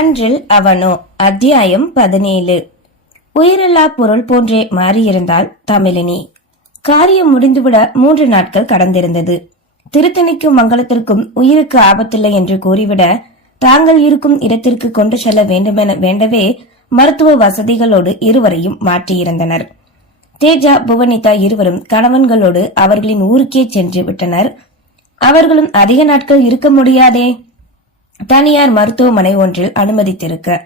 அன்றில் அவனோ அத்தியாயம் பதினேழு. உயிரில்லா பொருள் போன்றே மாறியிருந்தால் தமிழினி. காரியம் முடிந்துவிட மூன்று நாட்கள் கடந்திருந்தது. திருத்தணிக்கும் மங்களத்திற்கும் உயிருக்கு ஆபத்தில்லை என்று கூறிவிட தாங்கள் இருக்கும் இடத்திற்கு கொண்டு செல்ல வேண்டுமென வேண்டவே மருத்துவ வசதிகளோடு இருவரையும் மாற்றியிருந்தனர். தேஜா புவனிதா இருவரும் கணவன்களோடு அவர்களின் ஊருக்கே சென்று விட்டனர். அவர்களும் அதிக நாட்கள் இருக்க முடியாதே? தனியார் மருத்துவமனை ஒன்றில் அனுமதித்திருக்க.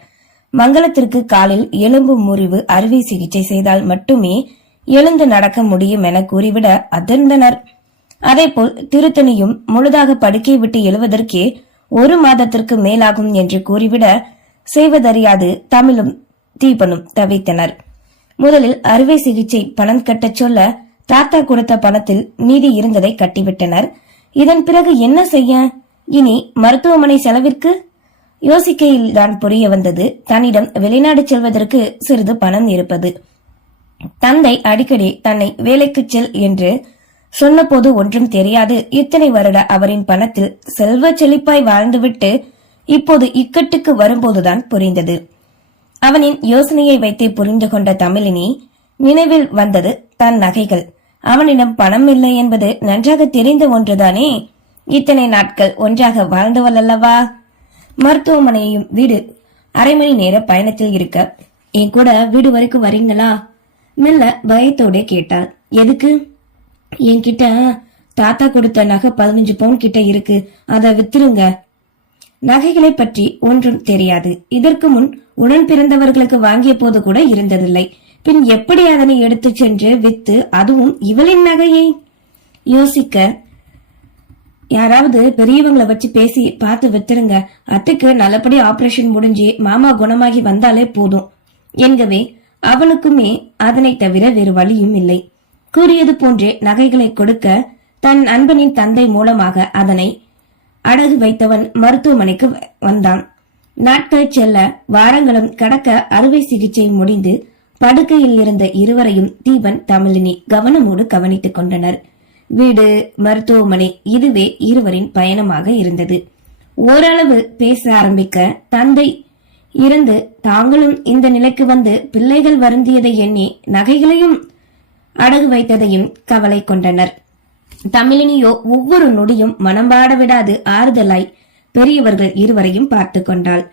மங்களத்திற்கு காலில் எலும்பு முறிவு அறுவை சிகிச்சை செய்தால் மட்டுமே எழுந்து நடக்க முடியும் என கூறிவிட அதிர்ந்தனர். அதேபோல் திருத்தணியும் முழுதாக படுக்கை விட்டு எழுவதற்கே ஒரு மாதத்திற்கு மேலாகும் என்று கூறிவிட செய்வதறியாது தமிழும் தீபனும் தவித்தனர். முதலில் அறுவை சிகிச்சை பணம் கட்டச் சொல்ல தாத்தா கொடுத்த பணத்தில் மீதி இருந்ததை கட்டிவிட்டனர். இதன் பிறகு என்ன செய்ய? இனி மருத்துவமனை செலவிற்கு யோசிக்கையில் தான் புரிய வந்தது. தன்னிடம் வெளிநாடு செல்வதற்கு சிறிது பணம் இருப்பது. தந்தை அடிக்கடி தன்னை வேலைக்கு செல் என்று சொன்னபோது ஒன்றும் தெரியாது. இத்தனை வருட அவரின் பணத்தில் செல்வ செழிப்பாய் வாழ்ந்துவிட்டு இப்போது இக்கட்டுக்கு வரும்போதுதான் புரிந்தது. அவனின் யோசனையை வைத்தே புரிந்து கொண்ட தமிழினி நினைவில் வந்தது தன் நகைகள். அவனிடம் பணம் இல்லை என்பது நன்றாக தெரிந்த ஒன்றுதானே? இத்தனை நாட்கள் ஒன்றாக வாழ்ந்தவள் அல்லவா? மருத்துவமனையும் வீடு அரை மணி நேர பயணத்தில் இருக்க. என் கூட வீடு வரைக்கும் வரீங்களா? மெல்ல பயத்தோட கேட்டாள். எதுக்கு? என்கிட்ட தாத்தா கொடுத்த நகை பதினஞ்சு பவுன் கிட்ட இருக்கு. அதை வித்துருங்க. நகைகளை பற்றி ஒன்றும் தெரியாது. இதற்கு முன் உடன் பிறந்தவர்களுக்கு வாங்கிய போது கூட இருந்ததில்லை. பின் எப்படி அதனை எடுத்துச் சென்று வித்து அதுவும் இவளின் நகையை? யோசிக்க யாராவது பெரியவங்களை வச்சு பேசி பார்த்து வித்துருங்க அத்தைக்கு நல்லபடி ஆபரேஷன் முடிஞ்சு மாமா குணமாகி வந்தாலே போதும். என்கவே அவனுக்குமே அதனை தவிர வேறு வழியும் இல்லை. கூறியது போன்றே நகைகளை கொடுக்க தன் அன்பனின் தந்தை மூலமாக அதனை அடகு வைத்தவன் மருத்துவமனைக்கு வ- வந்தான். நாட்கள் செல்ல வாரங்களும் கடக்க அறுவை சிகிச்சை முடிந்து படுக்கையில் இருந்த இருவரையும் தீபன் தமிழினி கவனமோடு கவனித்துக் கொண்டனர். வீடு மருத்துவமனை இதுவே இருவரின் பயணமாக இருந்தது. ஓரளவு பேச ஆரம்பிக்க தந்தை இருந்து தாங்களும் இந்த நிலைக்கு வந்து பிள்ளைகள் வருந்தியதை எண்ணி நகைகளையும் அடகு வைத்ததையும் கவலை கொண்டனர். தமிழினியோ ஒவ்வொரு நொடியும் மனம்பாட விடாது ஆறுதலாய் பெரியவர்கள் இருவரையும் பார்த்து கொண்டாள்.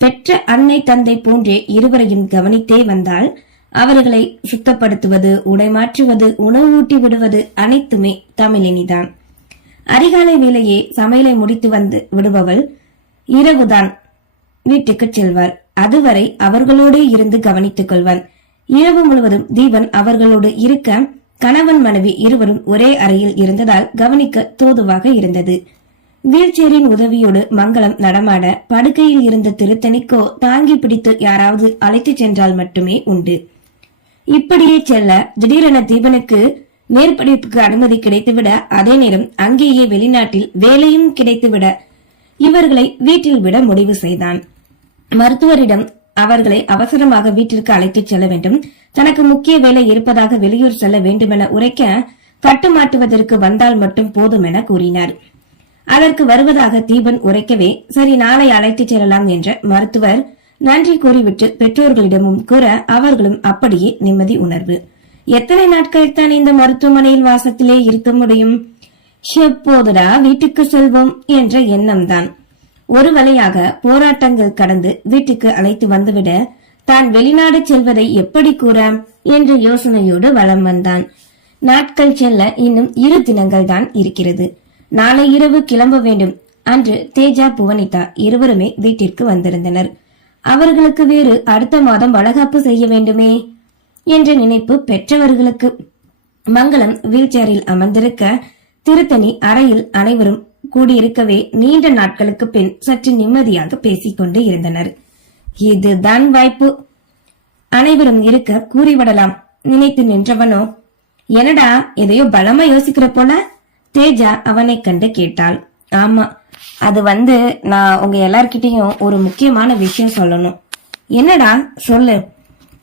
பெற்ற அன்னை தந்தை போன்றே இருவரையும் கவனித்தே வந்தால் அவர்களை சுத்தப்படுத்துவது உடை மாற்றுவது உணவூட்டி விடுவது அனைத்துமே தமிழினிதான். அதிகாலை வேலையே சமையலை முடித்து வந்து விடுபவள் இரவுதான் வீட்டுக்கு செல்வார் அதுவரை அவர்களோடு இருந்து கவனித்துக் கொள்வான் இரவு முழுவதும் தீபன் அவர்களோடு இருக்க கணவன் மனைவி இருவரும் ஒரே அறையில் இருந்ததால் கவனிக்க தோதுவாக இருந்தது. வீல்சேரின் உதவியோடு மங்களம் நடமாட படுக்கையில் இருந்த திருத்தணிக்கோ தாங்கி பிடித்து யாராவது அழைத்துச் சென்றால் மட்டுமே உண்டு. இப்படியே செல்ல திடீரென தீபனுக்கு மேற்படிப்புக்கு அனுமதி கிடைத்துவிட அதே நேரம் அங்கேயே வெளிநாட்டில் வேலையும் கிடைத்துவிட இவர்களை வீட்டில் விட முடிவு செய்தான். மருத்துவரிடம் அவர்களை அவசரமாக வீட்டிற்கு அழைத்துச் செல்ல வேண்டும். தனக்கு முக்கிய வேலை இருப்பதாக வெளியூர் செல்ல வேண்டுமென உரைக்க கட்டுமாட்டுவதற்கு வந்தால் மட்டும் போதும் என கூறினார். அதற்கு வருவதாக தீபன் உரைக்கவே சரி நாளை அழைத்துச் செல்லலாம் என்ற மருத்துவர் நன்றி கூறிவிட்டு பெற்றோர்களிடமும் கூற அவர்களும் அப்படியே நிம்மதி உணர்வு. எத்தனை நாட்கள் தான் இந்த மருத்துவமனையில் வாசத்திலே இருக்க முடியும்? எப்போதுடா வீட்டுக்கு செல்வோம் என்ற எண்ணம்தான். ஒரு வழியாக போராட்டங்கள் கடந்து வீட்டுக்கு அழைத்து வந்துவிட தான் வெளிநாடு செல்வதை எப்படி கூற? என்ற யோசனையோடு வலம் வந்தான். நாட்கள் செல்ல இன்னும் இரு தினங்கள் தான் இருக்கிறது. நாளை இரவு கிளம்ப வேண்டும். அன்று தேஜா புவனிதா இருவருமே வீட்டிற்கு வந்திருந்தனர். அவர்களுக்கு வேறு அடுத்த மாதம் வளகாப்பு செய்ய வேண்டுமே என்ற நினைப்பு பெற்றவர்களுக்கு. மங்களம் வீல்சேரில் அமர்ந்திருக்க திருத்தணி அறையில் அனைவரும் கூடியிருக்கவே நீண்ட நாட்களுக்கு பின் சற்று நிம்மதியாக பேசிக்கொண்டு இருந்தனர். இதுதான் வாய்ப்பு. அனைவரும் இருக்க கூறிவிடலாம். நினைத்து நின்றவனோ என்னடா எதையோ பலமா யோசிக்கிற போல? தேஜா அவனை கண்டு கேட்டாள். ஆமா. அது வந்து நான் உங்க எல்லார்கிட்டயும் ஒரு முக்கியமான விஷயம் சொல்லணும். என்னடா? சொல்லு.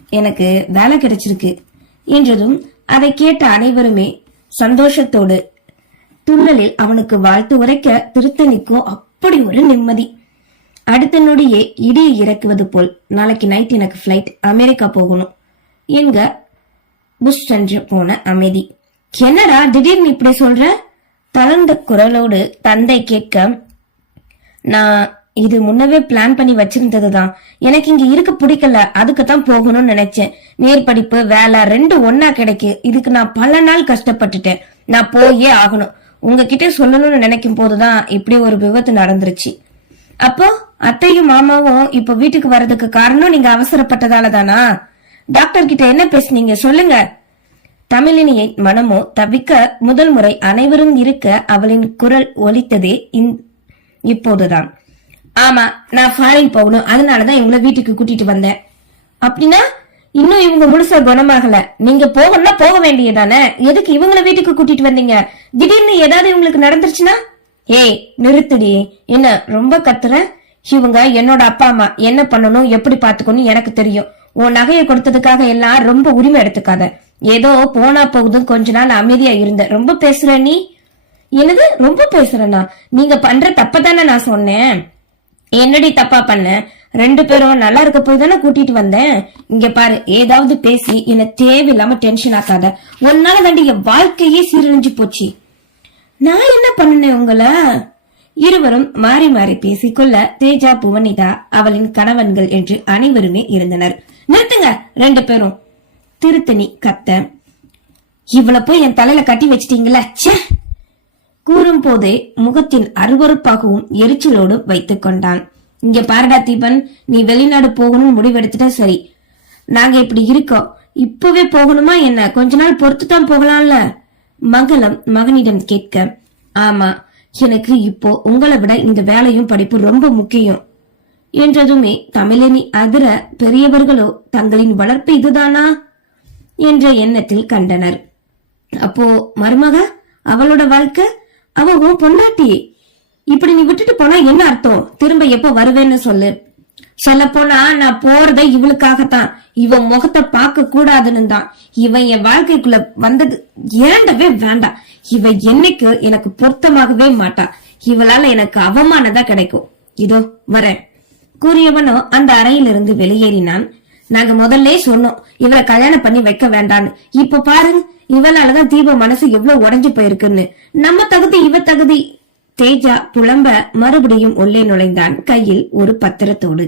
எனக்கு வேலை கிடைச்சிருக்கு. என்றதும் அதை கேட்ட அனைவருமே சந்தோஷத்தோடு துள்ளலில் அவனுக்கு வாழ்த்து உரைக்க திருத்தணிக்கோ அப்படி ஒரு நிம்மதி. அடுத்த நொடியே இடியை இறக்குவது போல் நாளைக்கு நைட் எனக்கு ஃபிளைட் அமெரிக்கா போகணும். எங்க? புஷ் சென்று போன அமைதி. என்னடா? திடீர்னு இப்படி சொல்ற? தளர்ந்த குரலோடு தந்தை கேட்க நான் இது முன்னவே பிளான் பண்ணி வச்சிருந்ததுதான். எனக்கு இங்க இருக்க பிடிக்கல. அதுக்கு தான் போகணும்னு நினைச்சேன். மேற்படிப்பு வேலை ரெண்டு ஒன்னா கிடைக்கு. இதுக்கு நான் பல நாள் கஷ்டப்பட்டுட்டேன். நான் போயே ஆகணும். உங்ககிட்ட சொல்லணும்னு நினைக்கும் போதுதான் இப்படி ஒரு விபத்து நடந்துருச்சு. அப்போ அத்தையும் மாமாவும் இப்ப வீட்டுக்கு வர்றதுக்கு காரணம் நீங்க அவசரப்பட்டதால தானா டாக்டர் கிட்ட என்ன பேசுனீங்க? சொல்லுங்க. தமிழினியை மனமோ தவிக்க முதல் முறை அனைவரும் இருக்க அவளின் குரல் ஒலித்ததே இந்- இப்போதுதான். ஆமா நான் ஃபாரின் போகணும். அதனாலதான் இவங்கள வீட்டுக்கு கூட்டிட்டு வந்தேன். அப்படின்னா இன்னும் இவங்க முழுசா குணமாகல. நீங்க போகணும்னா போக வேண்டியதானே? எதுக்கு இவங்கள வீட்டுக்கு கூட்டிட்டு வந்தீங்க? திடீர்னு ஏதாவது இவங்களுக்கு நடந்துருச்சுன்னா? ஏய் நிறுத்துடி. என்ன ரொம்ப கத்துற? இவங்க என்னோட அப்பா அம்மா என்ன பண்ணணும் எப்படி பாத்துக்கணும் எனக்கு தெரியும். உன் நகையை கொடுத்ததுக்காக எல்லாம் ரொம்ப உரிமை எடுத்துக்காத. ஏதோ போனா போகுதும் கொஞ்ச நாள் அமைதியா இருந்த. ரொம்ப பேசுற நீ? என்னது? ரொம்ப பேசுறனா? நீங்க பண்ற தப்பதானே நான் சொன்னேன். என்னடி தப்பா பண்ண? ரெண்டு பேரும் நல்லா இருக்க போய் தானே கூட்டிட்டு வந்தேன். இங்க பாரு ஏதாவது பேசி என்ன தேவையில்லாம டென்ஷன் ஆக்காத. உன்னால தாண்டி என் வாழ்க்கையே சீரழிஞ்சு போச்சு. நான் என்ன பண்ணேன் உங்களை? இருவரும் மாறி மாறி பேசிக்கொள்ள தேஜா புவனிதா அவளின் கணவன்கள் என்று அனைவருமே இருந்தனர். நிறுத்துங்க ரெண்டு பேரும். திருத்தணி கத்த இவ்வளவு போய் என் தலையில கட்டி வச்சிட்டீங்களா ச்சே! கூறும் போதே முகத்தின் அருவருப்பாகவும் எரிச்சலோடு வைத்துக் கொண்டான். இங்க பாரடா தீபன் நீ வெளிநாடு போகணும்னு முடிவெடுத்துட்டா சரி. நாங்க இப்படி இருக்கோம். இப்பவே போகணுமா என்ன? கொஞ்ச நாள் பொறுத்து தான் போகலாம்ல? மகளம் மகனிடம் கேட்க ஆமா எனக்கு இப்போ உங்களை விட இந்த வேலையும் படிப்பு ரொம்ப முக்கியம். என்றதுமே தமிழனி அதிர பெரியவர்களோ தங்களின் வளர்ப்பு இதுதானா? என்ற எண்ணத்தில் கண்டனர். அப்போ மருமக அவளோட வாழ்க்கை அவ உன் பொண்டாட்டி இப்படி நீ விட்டுட்டு போனா என்ன அர்த்தம்? திரும்ப எப்ப வருவேன்னு சொல்லு. சொல்ல போனா நான் போறதே இவளுக்காகத்தான். இவன் முகத்தை பார்க்க கூடாதுன்னு தான் இவன் என் வாழ்க்கைக்குள்ள வந்தது ஏண்டவே வேண்டாம். இவ என்னைக்கு எனக்கு பொருத்தமாகவே மாட்டா. இவளால எனக்கு அவமானதா கிடைக்கும். இதோ வரேன். கூறியவனோ அந்த அறையிலிருந்து வெளியேறினான். நாங்க முதல்ல சொன்னோம் இவரை கல்யாணம் பண்ணி வைக்க வேண்டான்னு இப்ப பாருங்க இவளாலதான் தீப மனசு எவ்வளவு உடஞ்சு போயிருக்குன்னு. நம்ம தகுதி இவ தகுதி. தேஜா புலம்ப மறுபடியும் உள்ளே நுழைந்தான் கையில் ஒரு பத்திரத்தோடு.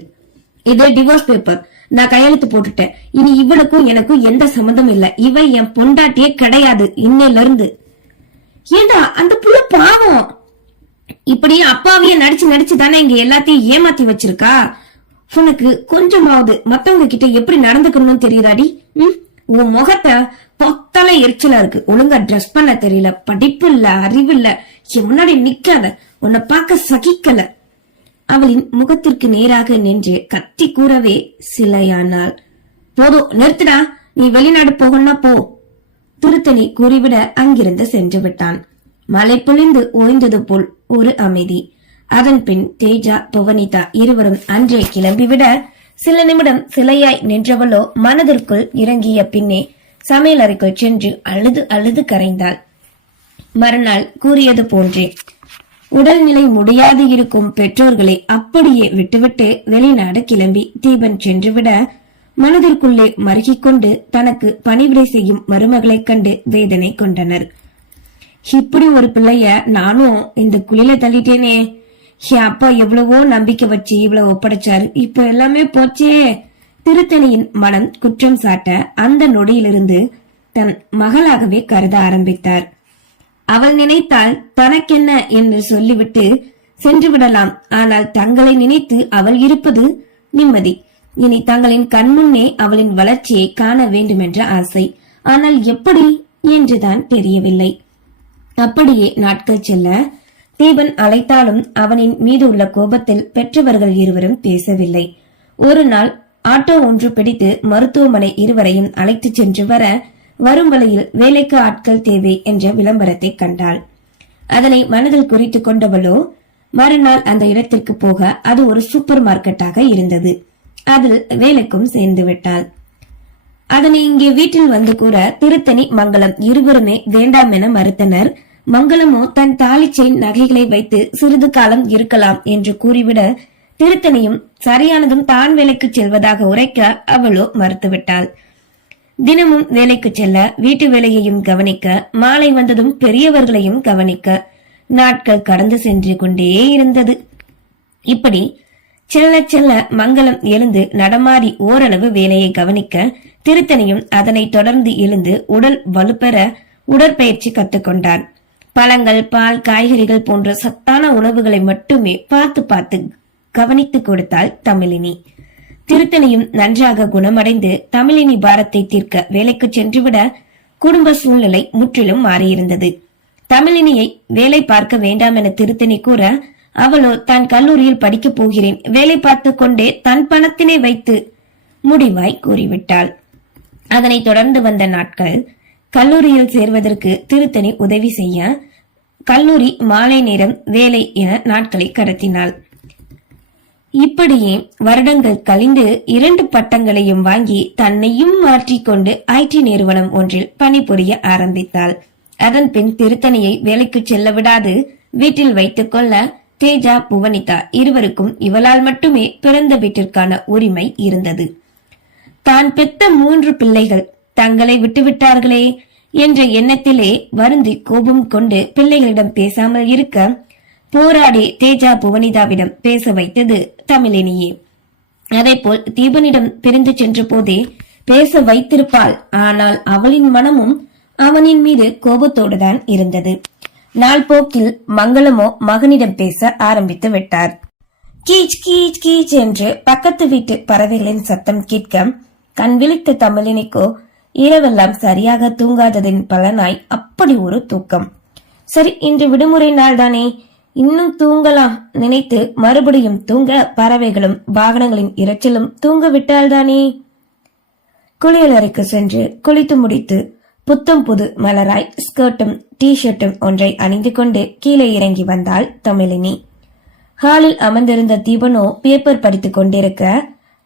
இது டிவோர்ஸ் பேப்பர் நான் கையெழுத்து போட்டுட்டேன். இனி இவளுக்கும் எனக்கும் எந்த சம்மந்தம் இல்ல. இவ என் பொண்டாட்டியே கிடையாது இன்னையில இருந்து ஏண்டா அந்த புள்ள பாவம்? இப்படியே அப்பாவையே நடிச்சு நடிச்சு தானே இங்க எல்லாத்தையும் ஏமாத்தி வச்சிருக்கா? உனக்கு கொஞ்சமாவது மத்தவங்க கிட்ட எப்படி நடந்துக்கணும்னு தெரியுதாடி? ம்? உன் முகத்தை பொத்தல எரிச்சலா இருக்கு. ஒழுங்கா ட்ரெஸ் பண்ண தெரியல. படிப்பு இல்ல அறிவு இல்ல. என் முன்னாடி நிக்காத. உன்னை பார்க்க சகிக்கல. அவளின் முகத்திற்கு நேராக நின்று கத்தி கூறவே சிலையானாள். போதும் நிறுத்துடா. நீ வெளிநாடு போகணும்னா போ. திருத்தணி கூறிவிட அங்கிருந்து சென்று விட்டான். மழை பொழிந்து ஓய்ந்தது போல் ஒரு அமைதி. அதன் பின் தேஜா புவனிதா இருவரும் அன்றே கிளம்பிவிட சில நிமிடம் சிலையாய் நின்றவளோ மனதிற்குள் இறங்கிய பின்னே சமையலறைக்குள் சென்று அழுது அழுது கரைந்தாள். மறுநாள் கூறியது போன்றே உடல்நிலை முடியாது இருக்கும் பெற்றோர்களை அப்படியே விட்டுவிட்டு வெளிநாடு கிளம்பி தீபன் சென்றுவிட மனதிற்குள்ளே மருகிக் கொண்டு தனக்கு பணிவிடை செய்யும் மருமகளைக் கண்டு வேதனை கொண்டனர். இப்படி ஒரு பிள்ளைய நானும் இந்த குளில தள்ளிட்டேனே என் அப்பா எவ்வளவோ நம்பிக்கை வச்சு இவ்வளவு ஒப்படைச்சாரு. இப்ப எல்லாமே போச்சே. திருத்தணியின் மனம் குற்றம் சாட்ட அந்த நொடியிலிருந்து தன் மகளாகவே கருத ஆரம்பித்தார். அவள் நினைத்தால் தனக்கென்ன என்று சொல்லிவிட்டு சென்று விடலாம் ஆனால் தங்களை நினைத்து அவள் இருப்பது நிம்மதி. இனி தங்களின் கண்முன்னே அவளின் வளர்ச்சியை காண வேண்டுமென்ற ஆசை. ஆனால் எப்படி? என்றுதான் தெரியவில்லை. அப்படியே நாட்கள் செல்ல தீபன் அழைத்தாலும் அவனின் மீது உள்ள கோபத்தில் பெற்றவர்கள் இருவரும் பேசவில்லை. ஒரு நாள் ஆட்டோ ஒன்று பிடித்து மருத்துவமனை இருவரையும் அழைத்துச் சென்று வர வரும் வழியில் வேலைக்கு ஆட்கள் தேவை என்ற விளம்பரத்தை கண்டாள். அதனை மனதில் குறித்துக் கொண்டவளோ மறுநாள் அந்த இடத்திற்கு போக அது ஒரு சூப்பர் மார்க்கெட்டாக இருந்தது. அதில் வேலைக்கும் சேர்ந்து விட்டாள். அதனை இங்கே வீட்டில் வந்து கூட திருத்தணி மங்களம் இருவருமே வேண்டாம் என மறுத்தனர். மங்களமோ தன் தாலி செயின் நகைகளை வைத்து சிறிது காலம் இருக்கலாம் என்று கூறிவிட திருத்தணியும் சரியானதும் தான் வேலைக்கு செல்வதாக உரைக்க அவளோ மறுத்துவிட்டாள். தினமும் வேலைக்கு செல்ல வீட்டு வேலையையும் கவனிக்க மாலை வந்ததும் பெரியவர்களையும் கவனிக்க நாட்கள் கடந்து சென்று கொண்டே இருந்தது. இப்படி செல்ல செல்ல மங்களம் எழுந்து நடமாடி ஓரளவு வேலையை கவனிக்க திருத்தணியும் அதனை தொடர்ந்து எழுந்து உடல் வலுப்பெற உடற்பயிற்சி கத்துக்கொண்டான் பழங்கள் பால் காய்கறிகள் போன்ற சத்தான உணவுகளை மட்டுமே பார்த்து பார்த்து கவனித்துக் கொடுத்தாள் தமிழினி. திருத்தணியும் நன்றாக குணமடைந்து தமிழினி பாரத்தை தீர்க்க வேலைக்கு சென்றுவிட குடும்ப சூழ்நிலை முற்றிலும் மாறியிருந்தது. தமிழினியை வேலை பார்க்க வேண்டாம் என திருத்தணி கூற அவளோ தான் கல்லூரியில் படிக்கப் போகிறேன். வேலை பார்த்து கொண்டே தன் பணத்தினை வைத்து முடிவாய் கூறிவிட்டாள். அதனைத் தொடர்ந்து வந்த நாட்கள் கல்லூரியில் சேர்வதற்கு திருத்தணி உதவி செய்ய கல்லூரி மாலை நேரம் வேலை என நாட்களை கடத்தினாள். இப்படியே வருடங்கள் கழிந்து இரண்டு பட்டங்களையும் வாங்கி தன்னையும் மாற்றிக்கொண்டு ஐடி நிறுவனம் ஒன்றில் பணிபுரிய ஆரம்பித்தாள். அதன் பின் திருத்தணியை வேலைக்கு செல்ல விடாது வீட்டில் வைத்துக் கொள்ள தேஜா புவனிதா இருவருக்கும் இவளால் மட்டுமே பிறந்த வீட்டிற்கான உரிமை இருந்தது. தான் பெத்த மூன்று பிள்ளைகள் தங்களை விட்டுவிட்டார்களே என்ற எண்ணத்திலே வருந்தி கோபம் கொண்டு பிள்ளைகளிடம் பேசாமல் இருக்க போராடி தேஜா புவனிதாவிடம் பேச வைத்தது தமிழினியே. அதேபோல் தீபனிடம் பிரிந்து சென்ற போதே பேச வைத்திருப்பாள். ஆனால் அவளின் மனமும் அவனின் மீது கோபத்தோடுதான் இருந்தது. நாள் போக்கில் மங்களமோ மகனிடம் பேச ஆரம்பித்து விட்டார். கீச் கீச் கீச் என்று பக்கத்து வீட்டு பறவைகளின் சத்தம் கேட்க கண் விழித்த தமிழினிக்கோ இரவெல்லாம் சரியாக தூங்காததின் பலனாய் அப்படி ஒரு தூக்கம். சரி இன்று விடுமுறை நாள் தானே இன்னும் தூங்கலாம். நினைத்து மறுபடியும் தூங்க பறவைகளும் வாகனங்களின் இரைச்சலும் தூங்க விட்டால்தானே குளியலறைக்கு சென்று குளித்து முடித்து புத்தம் புது மலராய் ஸ்கர்ட்டும் டி ஷர்ட்டும் ஒன்றை அணிந்து கொண்டு கீழே இறங்கி வந்தாள் தமிழினி. ஹாலில் அமர்ந்திருந்த தீபனோ பேப்பர் படித்துக் கொண்டிருக்க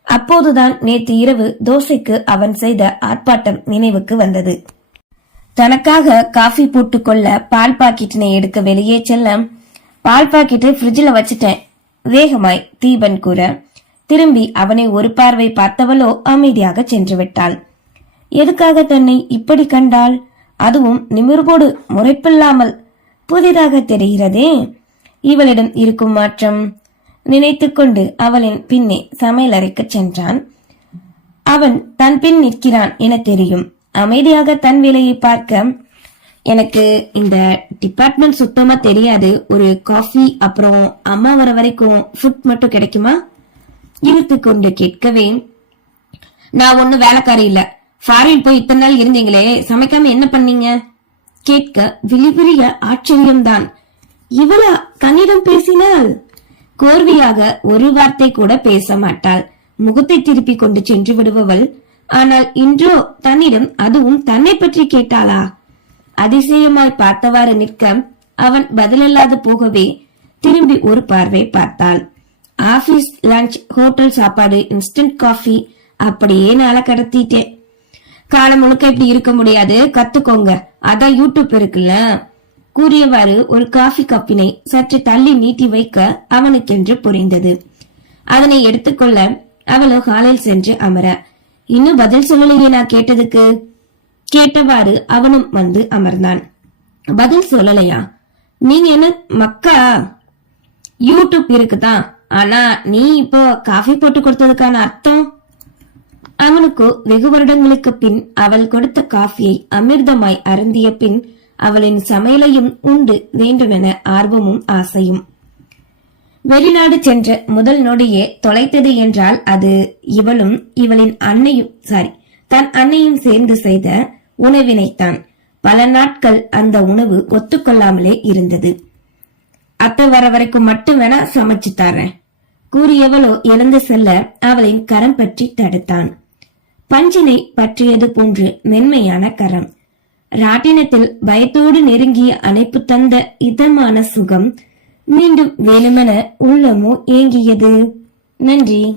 அப்போதுதான் நேற்று இரவு தோசைக்கு அவன் செய்த ஆர்ப்பாட்டம் நினைவுக்கு வந்தது. தனக்காக காஃபி போட்டுக்கொள்ள பால் பாக்கெட்டினை எடுக்க வெளியே செல்ல பால் பாக்கெட்டை ஃப்ரிட்ஜில் வச்சிட்டேன் வேகமாய் தீபன் கூற. திரும்பி அவனை ஒரு பார்வை பார்த்தவளோ அமைதியாக சென்று விட்டாள். எதுக்காக தன்னை இப்படி கண்டாள்? அதுவும் நிமிர்வோடு முறைப்பில்லாமல் புதிதாக தெரிகிறதே. இவளிடம் இருக்கும் மாற்றம் நினைத்துக்கொண்டு அவளின் பின்னே சமையலறைக்கு சென்றான். அவன் தன் பின் நிற்கிறான் என தெரியும். அமைதியாக தன் வேலையை பார்க்க எனக்கு இந்த டிபார்ட்மெண்ட் சுத்தமா தெரியாது. ஒரு காஃபி அப்புறம் அம்மா வர வரைக்கும் ஃபுட் மட்டும் கிடைக்குமா? இழுத்து கொண்டு கேட்கவே நான் ஒண்ணு வேலைக்காரி இல்ல. ஃபாரின் போய் இத்தனை நாள் இருந்தீங்களே சமைக்காம என்ன பண்ணீங்க? கேட்க விழிவிழிய ஆச்சரியம்தான். இவளா தன்னிடம் பேசினாள் கோர்வையாக ஒரு வார்த்தை கூட பேச மாட்டாள் முகத்தை திருப்பி கொண்டு சென்று விடுபவள் ஆனால் இன்றோ தன்னிடம் அதுவும் தன்னை பற்றி கேட்டாளா? அதிசயமாய் பார்த்தவாறு நிற்க அவன் பதிலில்லாது போகவே திரும்பி ஒரு பார்வை பார்த்தாள். ஆபீஸ் லஞ்ச் ஹோட்டல் சாப்பாடு இன்ஸ்டன்ட் காஃபி அப்படியே நாளை கடத்திட்டேன். காலம் முழுக்க இப்படி இருக்க முடியாது. கத்துக்கோங்க. அதான் யூடியூப் இருக்குல்ல? கூறியவாறு ஒரு காஃபி கப்பினை சற்று தள்ளி நீட்டி வைக்க அவனுக்கென்று புரிந்தது. அதனை எடுத்துக்கொள்ள அவளோ ஹாலில் சென்று அமர. இன்னும் பதில் சொல்லலையே நான் கேட்டதுக்கு? கேட்டவாறு அவனும் வந்து அமர்ந்தான். பதில் சொல்லலையா? நீங்க என்ன மக்கா? யூடியூப் இருக்குதான் ஆனா நீ இப்போ காஃபி போட்டு கொடுத்ததுக்கான அர்த்தம்? அவனுக்கு வெகு வருடங்களுக்கு பின் அவள் கொடுத்த காஃபியை அமிர்தமாய் அருந்திய பின் அவளின் சமையலையும் உண்டு வேண்டுமென ஆர்வமும் ஆசையும். வெளிநாடு சென்ற முதல் நொடியே தொலைத்தது என்றால் அது இவளும் இவளின் அன்னையும் சாரி தன் அன்னையும் சேர்ந்து செய்த உணவினைத்தான். பல நாட்கள் அந்த உணவு ஒத்துக்கொள்ளாமலே இருந்தது. அத்தை வர வரைக்கும் மட்டும் வேணா சமைச்சு தரேன் கூறியவளோ எழுந்து செல்ல அவளின் கரம் பற்றி தடுத்தான். பஞ்சினை பற்றியது போன்று மென்மையான கரம். ராட்டினத்தில் பயத்தோடு நெருங்கிய அணைப்பு தந்த இதமான சுகம் மீண்டும் வேணுமென உள்ளமோ ஏங்கியது. நன்றி.